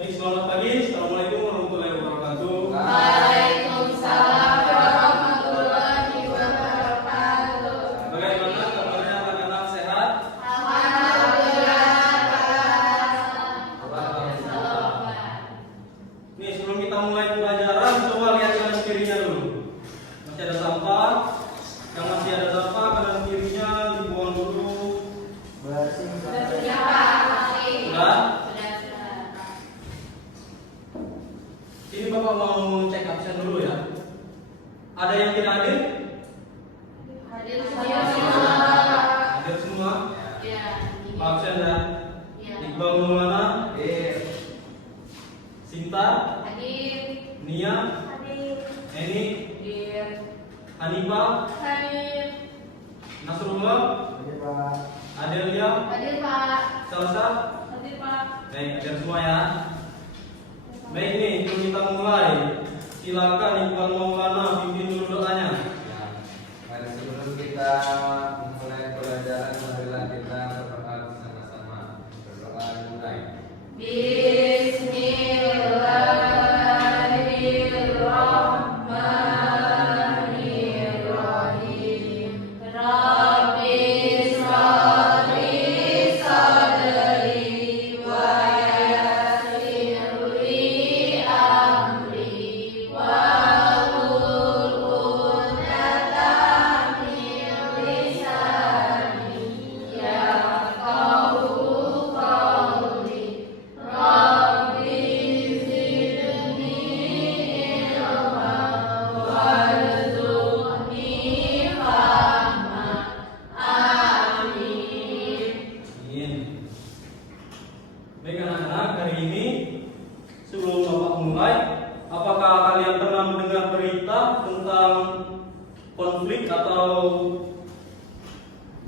Baik, selamat pagi. Assalamualaikum warahmatullahi wabarakatuh. Waalaikumsalam warahmatullahi wabarakatuh. Bagaimana kabarnya anak-anak, sehat? Alhamdulillah. Nih, sebelum kita mulai pelajaran, coba lihat kanan kirinya dulu. Masih ada sampah. Yang masih ada sampah, kanan kirinya dibuang dulu. Sudah. Sudah? Ini Bapak mau cek absen dulu ya. Ada yang tidak hadir? Hadir semua. Hadir semua. Ya. Absen ya. Ya. Iqbal Maulana, Sinta, Hadir. Nia, Hadir. Eni, Hadir. Hanifah, Hadir. Nasrullah, Adelia, Hadir Pak. Salsa. Hadir Pak. Baik, hadir semua ya. Baik nih, sebelum kita mulai, silakan Iqbal Maulana pimpin dulu doanya. Ya, mari sebelum kita memulai pelajaran, marilah kita berdoa bersama-sama. Berdoa dimulai. Bismillahirrahmanirrahim. Rabbi shrah sadri wa yassir li amri wahlul 'uqdatam min lisani yafqahu qawli. Rabbi zidni ilma warzuqni fahma. Amin. Amin. Baik anak-anak, hari ini sebelum Bapak mulai, apakah kalian pernah mendengar berita tentang konflik atau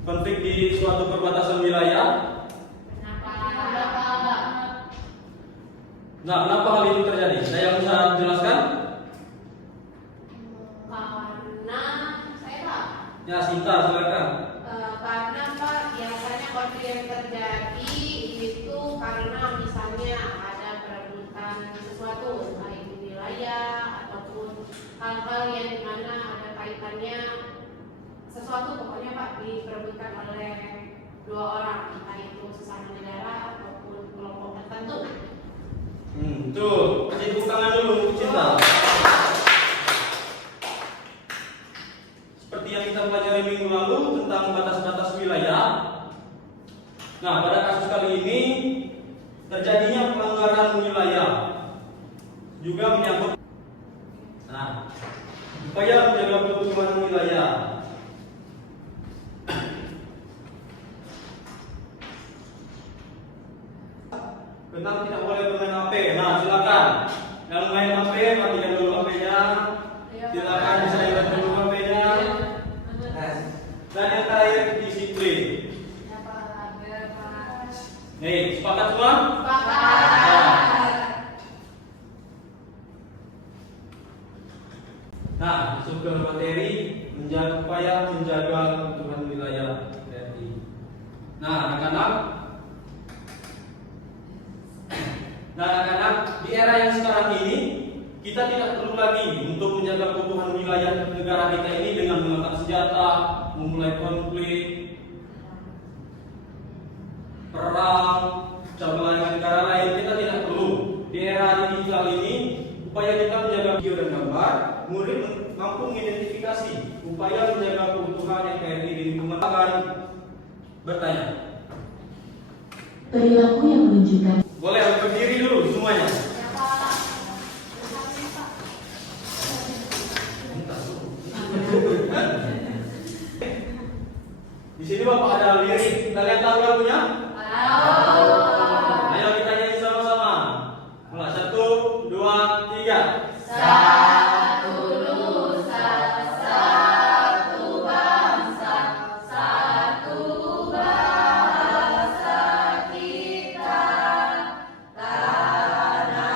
konflik di suatu perbatasan wilayah? Nah, kenapa hal itu terjadi? Ada yang bisa jelaskan? Karena saya Pak, Ya, Sinta, silakan. karena Pak biasanya konflik yang terjadi itu karena misalnya ada perebutan sesuatu, entah itu wilayah ataupun hal-hal yang dimana ada kaitannya sesuatu, pokoknya Pak diperebutkan oleh dua orang, entah itu sesama negara ataupun kelompok tertentu. Tuh, kasih tepuk tangan dulu untuk Cinta. Seperti yang kita pelajari minggu lalu tentang batas-batas wilayah. Nah, pada kasus kali ini terjadinya pelanggaran wilayah juga menyangkut. Nah, upaya menjaga keutuhan wilayah. Tentang tidak boleh bermain HP. Nah, silakan. Yang main HP, matikan dulu HP-nya. Silakan disilangkan dulu HP-nya. Dan yang terakhir, disiplin. Nih, sepakat semua? Nah, masuk ke materi upaya menjaga keutuhan wilayah RI. Nah, anak-anak, di era yang sekarang ini kita tidak perlu lagi untuk menjaga keutuhan wilayah negara kita ini dengan mengangkat senjata, memulai konflik, perang, coba dengan negara lain. Kita tidak perlu. Di era digital ini, upaya kita menjaga video dan gambar, murid mampu mengidentifikasi upaya menjaga keutuhan NKRI di lingkungan. Akan bertanya. Perilaku yang menunjukkan Boleh berdiri dulu semuanya. Di sini Bapak ada lirik. Kalian tahu lagunya? Ayo kita nyanyi sama-sama. Mulai 1, 2, 3. Satu nusa, satu bangsa, satu bahasa kita. Tanah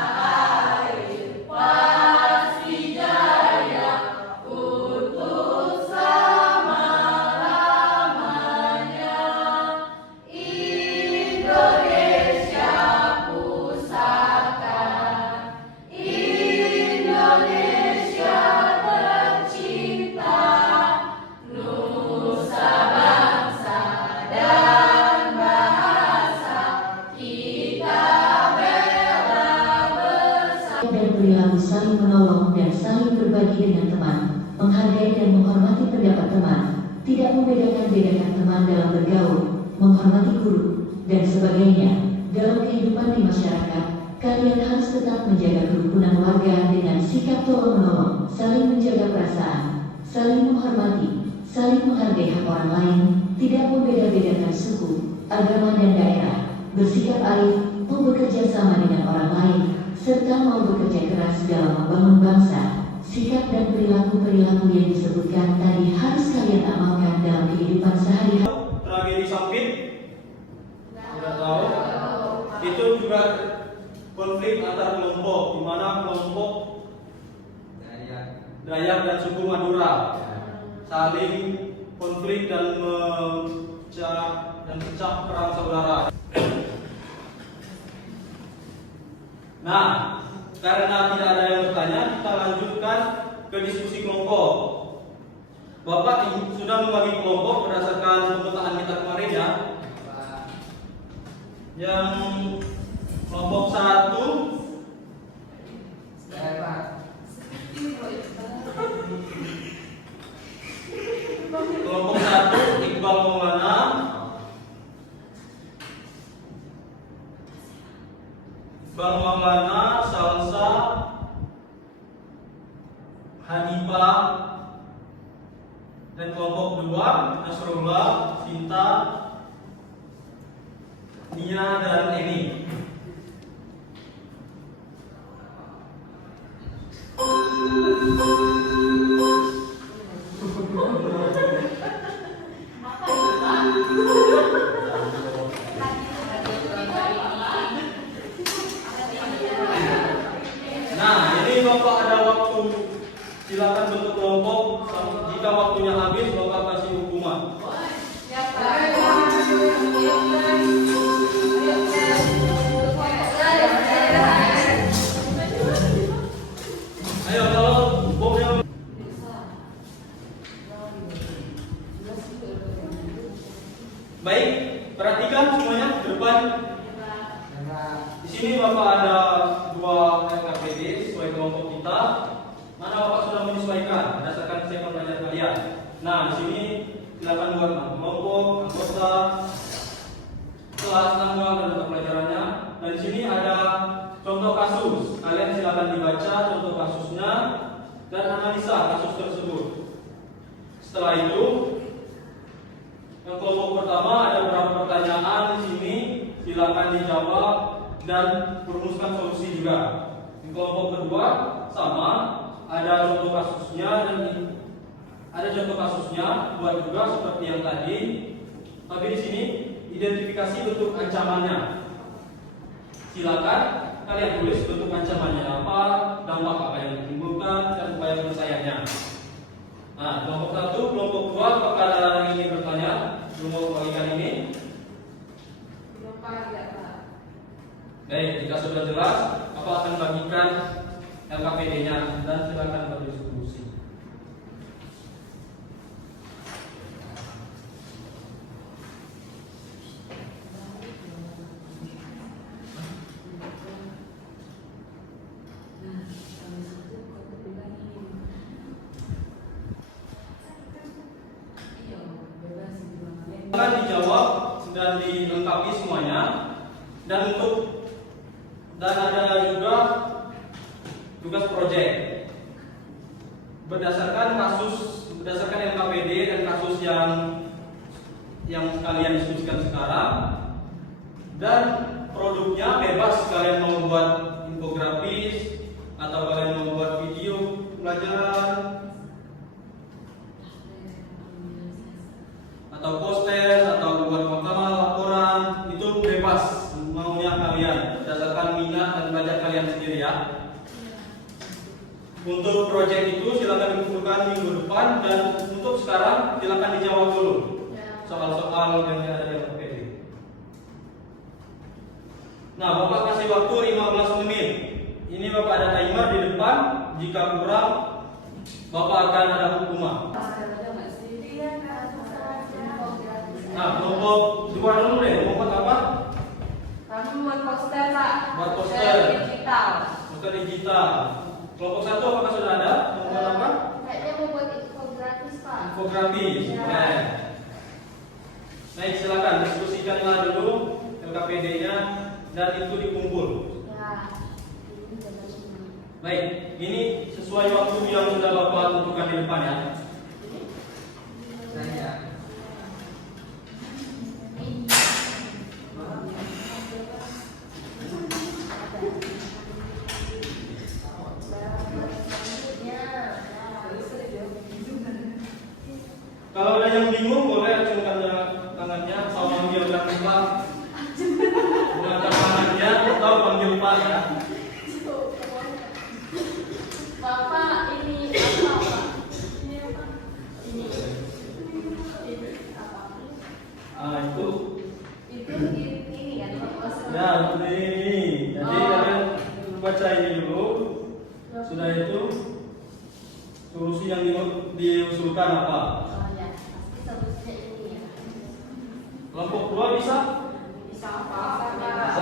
perilaku saling menolong dan saling berbagi dengan teman, menghargai dan menghormati pendapat teman, tidak membedakan-bedakan teman dalam bergaul, menghormati guru, dan sebagainya. Dalam kehidupan di masyarakat, kalian harus tetap menjaga kerukunan warga dengan sikap tolong-menolong, saling menjaga perasaan, saling menghormati, saling menghargai hak orang lain, tidak membeda-bedakan suku, agama dan daerah, bersikap arif, mau bekerja sama dengan orang lain, serta mau bekerja keras dalam membangun bangsa. Sikap dan perilaku-perilaku yang disebutkan tadi harus kalian amalkan dalam kehidupan sehari-hari. Tragedi Sampit, tidak tahu. Itu juga konflik antar kelompok, di mana kelompok Dayak dan suku Madura saling konflik dan pecah perang saudara. Nah, karena tidak ada yang bertanya, kita lanjutkan ke diskusi kelompok. Bapak sudah membagi kelompok berdasarkan pemetaan kita kemarin ya. Yang kelompok 1 Iqbal Maulana, Salsa, Hanifah, dan kelompok 2 Nasrullah, Sinta, Nia dan Eni. Nah, ini Bapak ada waktu, silakan bentuk kelompok. Jika waktunya habis, Bapak kasih hukuman. Ayo, kalau bomnya baik, perhatikan semuanya ke depan. Di sini Bapak ada 2 LKPD sesuai kelompok kita. Mana Bapak sudah menyesuaikan berdasarkan segmen pelajaran kalian. Nah, di sini silakan buat kelompok, anggota, kelas, tanggal dan mata pelajarannya. Dan di sini ada contoh kasus. Kalian silakan dibaca contoh kasusnya dan analisa kasus tersebut. Setelah itu, yang kelompok pertama ada beberapa pertanyaan di sini, silakan dijawab dan merumuskan solusi juga. Di kelompok kedua sama, ada contoh kasusnya dan buat juga seperti yang tadi. Tapi di sini identifikasi bentuk ancamannya. Silakan kalian tulis bentuk ancamannya apa, dampak apa yang ditimbulkan dan upaya penyelesaiannya. Nah, kelompok 1, kelompok 2, apakah ada yang ingin bertanya? Belum mau bagikan ini? Baik, jika sudah jelas, Bapak akan bagikan LKPD-nya dan silakan berdiskusi. Silakan dijawab dan dilengkapi semuanya. Dan ada juga tugas proyek berdasarkan LKPD dan kasus yang kalian diskusikan sekarang. Dan produknya bebas, kalian mau buat infografis atau kalian mau buat video pelajaran atau poster atau buat makalah laporan, itu bebas maunya kalian berdasarkan minat dan belajar kalian sendiri ya. Untuk proyek itu silakan dikumpulkan minggu depan, dan untuk sekarang silakan dijawab dulu soal-soal yang ada di LKPD. Nah, Bapak kasih waktu 15 menit. Ini Bapak ada timer di depan. Jika kurang, Bapak akan ada hukuman. Nah, kelompok 2 dulu deh. Kelompok apa? Kami buat poster, Pak. Buat poster digital. Poster digital. Kelompok 1 apakah sudah ada? Membuat apa? Kayaknya mau buat infografis, Pak. Infografis. Ya. Boleh. Baik, silakan diskusikanlah dulu LKPD-nya dan itu dikumpul. Ya. Ini jangan semua. Baik, ini sesuai waktu yang sudah Bapak tentukan di depan ya. Saya. Kalau ada yang bingung boleh acungkan tangannya atau panggilkan Pak. Mengangkat tangannya atau panggil Pak ya. Bapak, ini apa, Pak? Ini apa? Ini apa? Itu Ini kan Pak. ya ini. Jadi kalian baca ini dulu. Sudah itu solusi yang diusulkan apa? Oh ya, pasti solusinya ini ya. Kelompok 2 bisa? Bisa apa? Bisa.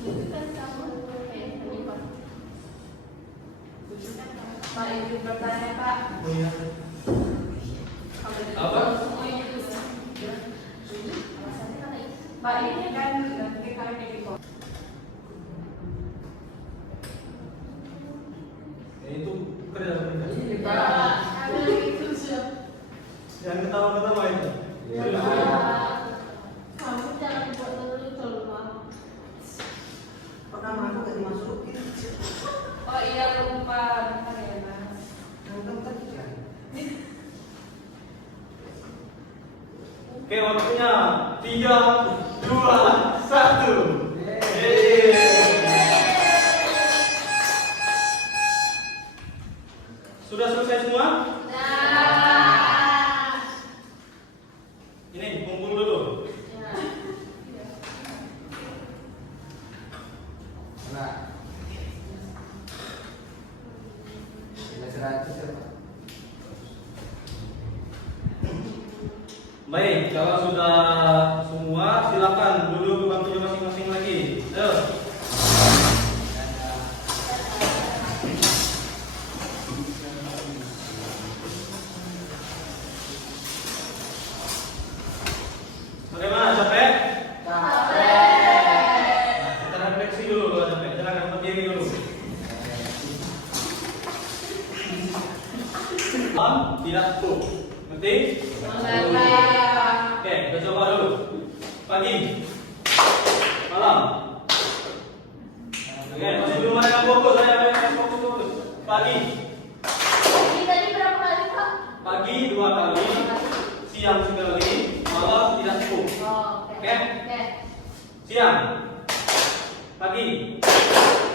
Itu kan sama ini Pak. Pak, ini bertanya Pak. Oh iya. Apa? Semua itu bisa. Alasannya karena itu. Pak, ini kan PKM di Kok. Itu kerja sebentar. Ya, ada itu sih. Yang ketawa-ketawa itu. Iya. Kamu jangan buat lucu Pak. Pernah aku gak dimasukin. Oh iya lupa, bentar ya Mas. Nonton tadi kan. Oke, waktunya 3, 2, 1. Sudah selesai semua? Nah. Ini kumpul dulu. Ya. Nah. Sudah 100 ya, Pak. Baik, kalau sudah semua silakan duduk ke bangkunya masing-masing lagi. Ayo. Bagaimana, capek? Nah, kita refleksi dulu kalau capek. Silakan berdiri dulu. Tidak tuh. Ngerti? Oke, kita coba dulu. Pagi, malam. Oke, masih belum ada yang fokus. Saya ada yang fokus. Pagi, Ini tadi berapa kali Pak? pagi 2 kali, siang sekali, malam tidak cukup. Oh, Oke. Oke. Siang, pagi,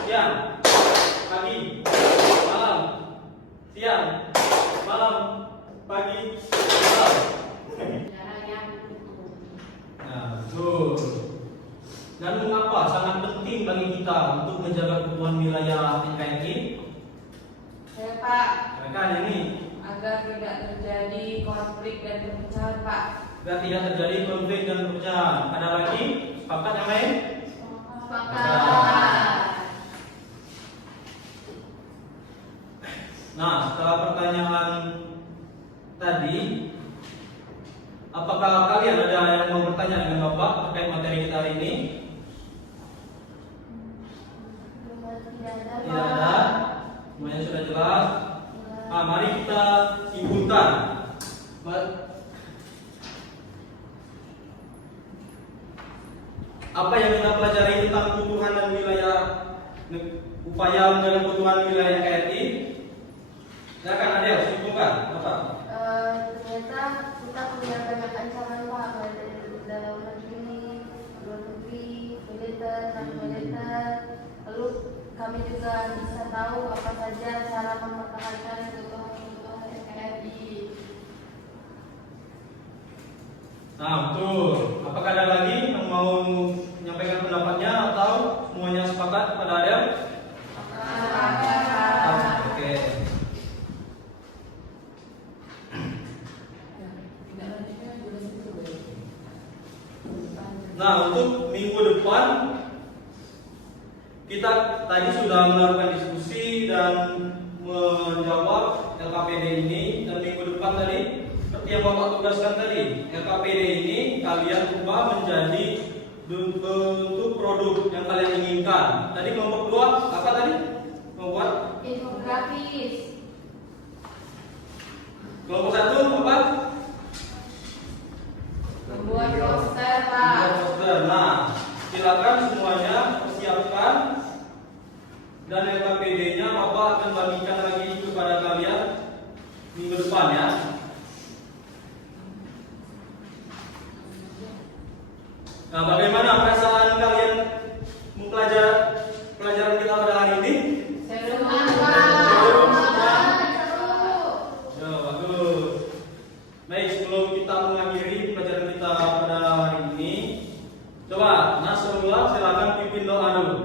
siang, pagi, malam, siang, malam, pagi, malam. Cara yang Nah, betul. Dan mengapa sangat penting bagi kita untuk menjaga keutuhan wilayah NKRI? ya Pak, Mereka ini agar tidak terjadi konflik dan perpecahan Pak. biar tidak terjadi konflik dan perpecahan. Ada lagi? Sepakat yang lain? Sepakat. Nah, setelah pertanyaan tadi, apakah kalian ada yang mau bertanya dengan Bapak terkait materi kita hari ini? Tidak ada. Semuanya sudah jelas. Nah, mari kita simpulkan. Apa yang kita pelajari tentang keutuhan dan wilayah, upaya menjaga keutuhan wilayah NKRI? Silakan Adel, simpulkan. Apa? Ternyata kita punya banyak ancaman Pak, mulai dari dalam negeri, luar negeri, militer, non militer. Lalu kami juga bisa tahu apa saja cara mempertahankan keutuhan NKRI. Nah, betul. Apakah ada lagi yang mau menyampaikan pendapatnya atau semuanya sepakat kepada Adel? Oke. Nah, untuk minggu depan kita tadi sudah melakukan diskusi dan menjawab LKPD ini, dan minggu depan tadi seperti yang Bapak tugaskan tadi, LKPD ini kalian ubah menjadi bentuk produk yang kalian inginkan. Tadi kelompok 2 apa tadi? Membuat infografis. kelompok 1 apa? Membuat poster, Pak. Membuat poster. Nah, silakan semuanya persiapkan, dan LKPD-nya Bapak akan bagikan lagi kepada kalian minggu depan ya. Nah, bagaimana perasaan kalian mempelajari pelajaran kita pada hari ini? Seru, Seru, Pak. Ya, bagus. Baik, sebelum kita mengakhiri pelajaran kita pada hari ini, coba Nasrullah silakan pimpin doa dulu.